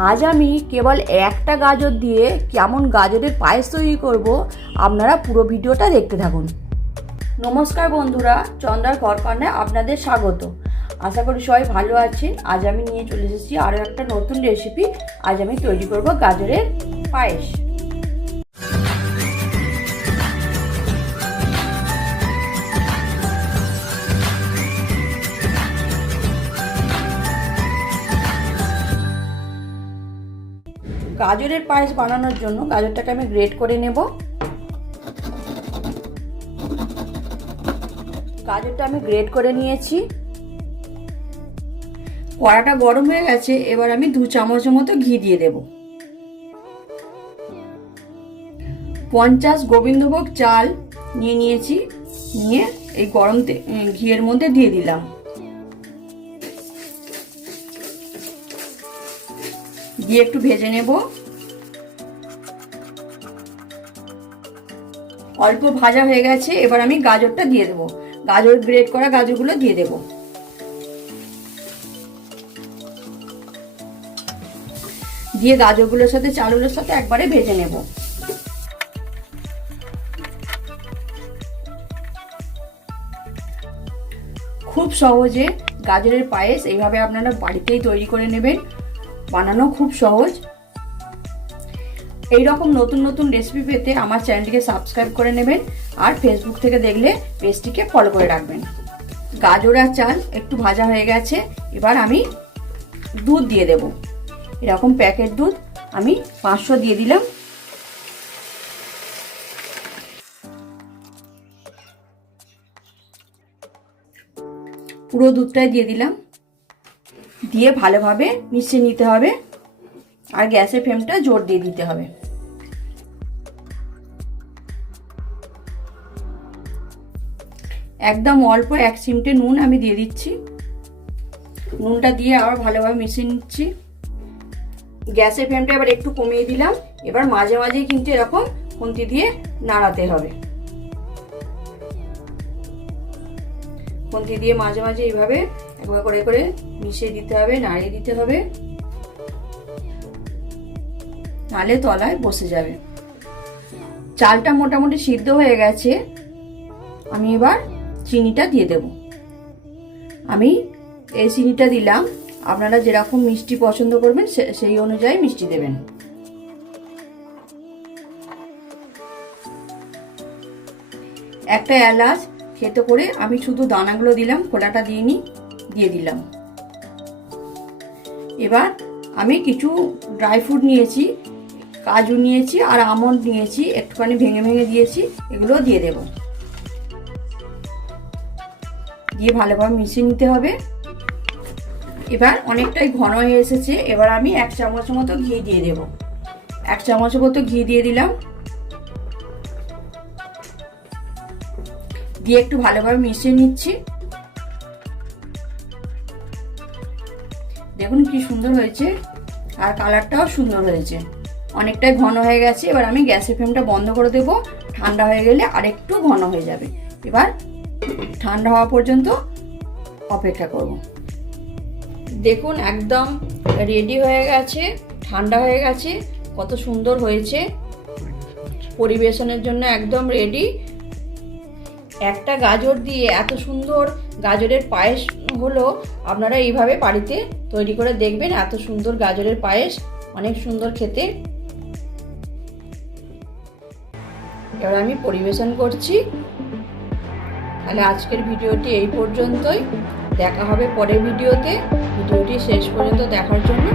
আজ আমি কেবল একটা গাজর দিয়ে কেমন গাজরের পায়েস তৈরি করব, আপনারা পুরো ভিডিওটা দেখতে থাকুন। নমস্কার বন্ধুরা, চন্দ্রার ঘরকন্যায় আপনাদের স্বাগত। আশা করি সবাই ভালো আছেন। আজ আমি নিয়ে চলে এসেছি আরও একটা নতুন রেসিপি। আজ আমি তৈরি করব গাজরের পায়েস। গাজরের পায়েস বানানোর জন্য গাজরটাকে আমি গ্রেট করে নেব। গাজরটা আমি গ্রেট করে নিয়েছি। কড়াটা গরম হয়ে গেছে, এবার আমি 2 চামচের মতো ঘি দিয়ে দেব। 50 গোবিন্দভোগ চাল নিয়ে নিয়েছি, নিয়ে এই গরম ঘিয়ের মধ্যে দিয়ে দিলাম। দিয়ে একটু ভেজে নেব। অল্প ভাজা হয়ে গেছে, এবার আমি গাজরটা দিয়ে দেব। গাজর গ্রেট করা গাজরগুলো দিয়ে দেব। দিয়ে গাজরগুলোর সাথে চালগুলোর সাথে একবারে ভেজে নেব। খুব সহজে গাজরের পায়েস এইভাবে আপনারা বাড়িতেই তৈরি করে নেবেন। বানানো খুব সহজ। এই রকম নতুন নতুন রেসিপি পেতে আমার চ্যানেলটিকে সাবস্ক্রাইব করে নেবেন, আর ফেসবুক থেকে দেখলে পেজটিকে ফলো করে রাখবেন। গাজর আর চাল একটু ভাজা হয়ে গেছে, এবার আমি দুধ দিয়ে দেব। এরকম প্যাকেট দুধ আমি 500 দিয়ে দিলাম। পুরো দুধটাই দিয়ে দিলাম। দিয়ে ভালোভাবে মিশিয়ে নিতে হবে, আর গ্যাসের ফ্লেমটা জোর দিয়ে দিতে হবে। একদম অল্প 1 চিমটে নুন আমি দিয়ে দিচ্ছি। নুনটা দিয়ে আবার ভালোভাবে মিশিয়ে নিচ্ছি। গ্যাসের ফ্লেমটা এবার একটু কমিয়ে দিলাম। এবার মাঝে মাঝে কিন্তু এরকম খুন্তি দিয়ে নাড়াতে হবে। খুন্তি দিয়ে মাঝে মাঝে এইভাবে একবার করে করে মিশিয়ে দিতে হবে, নাড়িয়ে দিতে হবে, নালে তলায় বসে যাবে। চালটা মোটামুটি সিদ্ধ হয়ে গেছে। আমি এবার চিনিটা দিয়ে দেব। আমি এই চিনিটা দিলাম। আপনারা যেরকম মিষ্টি পছন্দ করবেন সেই অনুযায়ী মিষ্টি দেবেন। একটা এলাচ থেতো করে আমি শুধু দানাগুলো দিলাম, খোলাটা দিইনি, দিয়ে দিলাম। এবার আমি কিছু ড্রাই ফ্রুট নিয়েছি, কাজু নিয়েছি আর আমন্ড নিয়েছি, একটুখানি ভেঙে ভেঙে দিয়েছি, এগুলো দিয়ে দেব। দিয়ে ভালোভাবে মিশিয়ে নিতে হবে। এবার অনেকটাই ঘন হয়ে এসেছে। এবার আমি 1 চামচের মতো ঘি দিয়ে দেব। 1 চামচের মতো ঘি দিয়ে দিলাম। দিয়ে একটু ভালোভাবে মিশিয়ে নিচ্ছি। দেখুন কি সুন্দর হয়েছে, আর কালারটাও সুন্দর হয়েছে। অনেকটাই ঘন হয়ে গেছে। এবার আমি গ্যাসের ফ্লেমটা বন্ধ করে দেব। ঠান্ডা হয়ে গেলে আরেকটু ঘন হয়ে যাবে। এবার ঠান্ডা হওয়া পর্যন্ত অপেক্ষা করব। দেখুন একদম রেডি হয়ে গেছে, ঠান্ডা হয়ে গেছে। কত সুন্দর হয়েছে, পরিবেশনের জন্য একদম রেডি। একটা গাজর দিয়ে এত সুন্দর গাজরের পায়েস হলো। আপনারা এইভাবে বাড়িতে তৈরি করে দেখবেন। এত সুন্দর গাজরের পায়েস, অনেক সুন্দর খেতে। এবার আমি পরিবেশন করছি। তাহলে আজকের ভিডিওটি এই পর্যন্তই। দেখা হবে পরের ভিডিওতে। ভিডিওটি শেষ পর্যন্ত দেখার জন্য